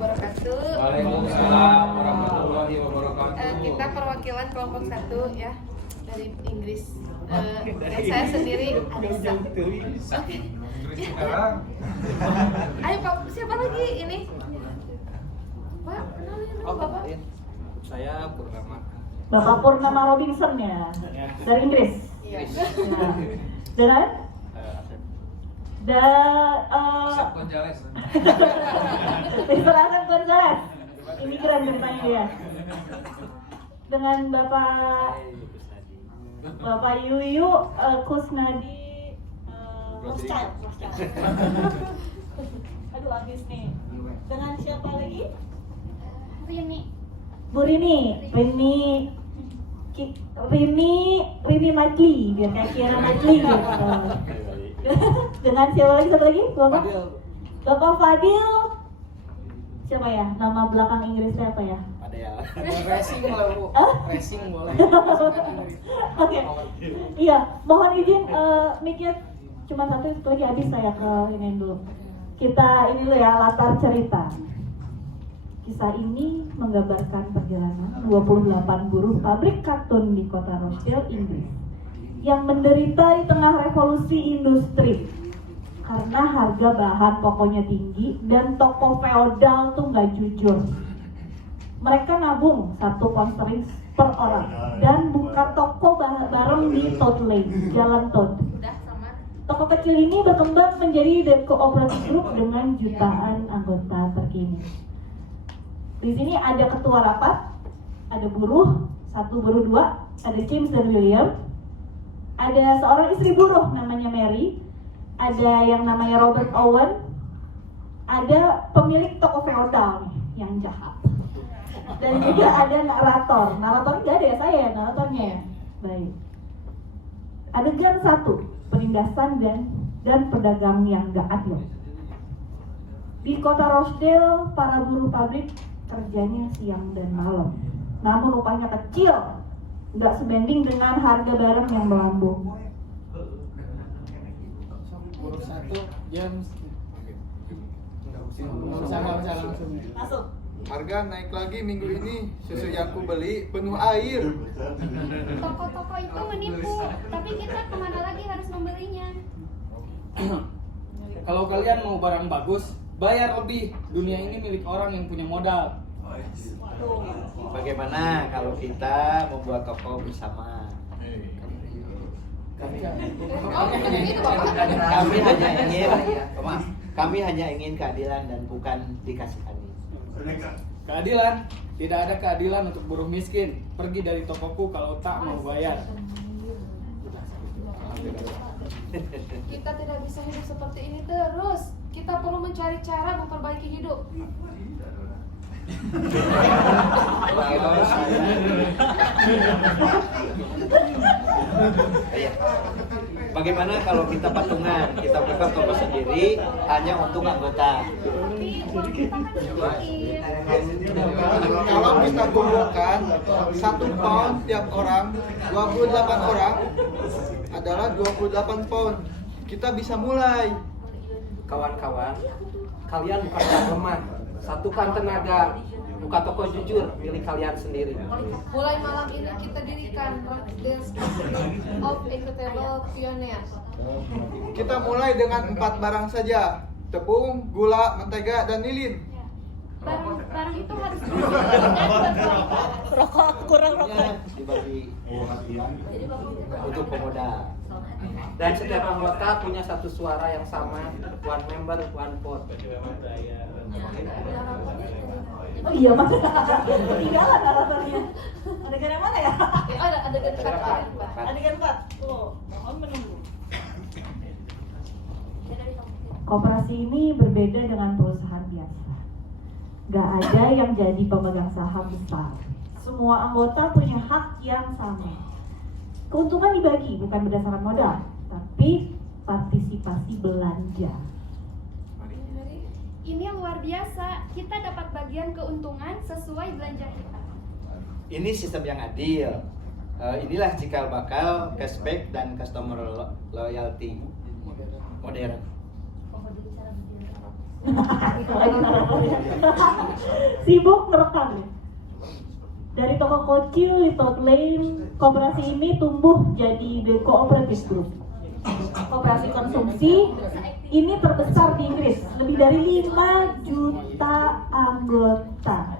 wabarakatuh. Waalaikumsalam warahmatullahi wabarakatuh. Kita perwakilan kelompok 1 ya dari Inggris. Saya sendiri Adisa. Oke. Ayo Pak, siapa lagi ini? Pak, kenalin Bapak. Saya Purnama. Bapak Purnama Robinson ya, dari Inggris. Iya. Ya. Dan Asap Gonzales. Mr. Asep Gonzales, imigran ceritanya dia. Dengan Bapak Yuyu Kusnadi Rothschild. Aduh habis nih. Dengan siapa lagi? Bu Rini Matli, biar kayak Kiara Matli gitu. Dengan siapa lagi? Bapak Fadil. Siapa ya? Nama belakang Inggrisnya apa ya? Racing boleh, Bu. Racing boleh. Oke. Iya, mohon izin mic-nya cuma satu lagi habis saya ke ini dulu. Kita ini dulu ya latar cerita. Kisah ini menggambarkan perjalanan 28 buruh pabrik kartun di kota Rochdale, Inggris yang menderita di tengah revolusi industri karena harga bahan pokoknya tinggi dan toko feodal tuh nggak jujur. Mereka nabung 1 pound sterling per orang dan buka toko bareng di Todd Lane, Jalan Todd. Toko kecil ini berkembang menjadi The Cooperative Group dengan jutaan anggota terkini. Di sini ada ketua rapat, ada buruh, 1 buruh 2, ada James dan William, ada seorang istri buruh namanya Mary, ada yang namanya Robert Owen, ada pemilik toko feodal nih yang jahat, dan juga ada narator. Naratornya nggak ada ya, saya naratornya ya. Baik. Adegan 1, penindasan dan pedagang yang nggak adil. Di kota Rochdale, para buruh pabrik kerjanya siang dan malam, namun upahnya kecil, nggak sebanding dengan harga barang yang melambung. Buruh 1 James. Masuk. Harga naik lagi minggu ini. Susu yang ku beli penuh air. Toko-toko itu menipu, tapi kita kemana lagi harus membelinya? Kalau kalian mau barang bagus, bayar lebih. Dunia ini milik orang yang punya modal. Bagaimana kalau kita membuat toko bersama? Kami hanya ingin keadilan dan bukan dikasihani. Keadilan? Tidak ada keadilan untuk buruh miskin. Pergi dari tokoku kalau tak mau bayar. Kita tidak bisa hidup seperti ini terus. Kita perlu mencari cara memperbaiki hidup. Bagaimana kalau kita patungan, kita buka toko sendiri hanya untuk anggota? Tapi uang kita kan sedikit. Kalau kita kumpulkan 1 pound tiap orang, 28 orang adalah 28 pound. Kita bisa mulai. Kawan-kawan, kalian bukan yang lemah. Satukan tenaga, buka toko jujur milik kalian sendiri. Mulai malam ini kita dirikan Rochdale Society of Equitable Pioneers. Kita mulai dengan 4 barang saja. Tepung, gula, mentega, dan lilin. Barang itu harus Rokok kurang rokok. Dibagi untuk pemodal. Dan setiap anggota punya 1 suara yang sama, 1 member, 1 vote. Oh iya mas, ketinggalan naratornya. Adegan yang mana ya? Ada adegan 4. Adegan 4. Oh, mohon menunggu. Koperasi ini berbeda dengan perusahaan biasa. Gak ada yang jadi pemegang saham besar. Semua anggota punya hak yang sama. Keuntungan dibagi bukan berdasarkan modal, tapi partisipasi belanja. Ini luar biasa. Kita dapat bagian keuntungan sesuai belanja kita. Ini sistem yang adil. Inilah cikal bakal cashback dan customer loyalty modern. Lagi narator ya. Sibuk merekam ya. Dari toko kecil Little Lane, koperasi ini tumbuh jadi The Cooperative Group. Koperasi konsumsi ini terbesar di Inggris, lebih dari 5 juta anggota.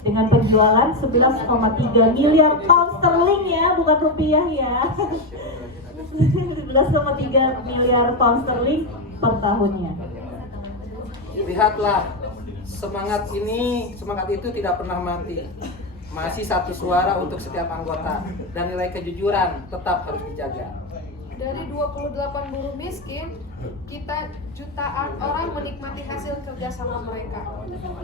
Dengan penjualan 11,3 miliar pound sterling ya, bukan rupiah ya. 11,3 miliar pound sterling per tahunnya. Lihatlah, semangat itu tidak pernah mati. Masih satu suara untuk setiap anggota dan nilai kejujuran tetap harus dijaga. Dari 28 buruh miskin, kita jutaan orang menikmati hasil kerjasama mereka.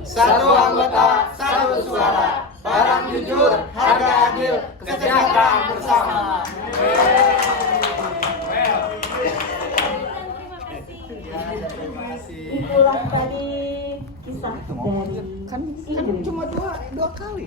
Satu anggota, satu suara, barang jujur, harga adil, kesejahteraan bersama. Terima kasih. Itulah tadi kisah dari Inggris. Cuma dua kali.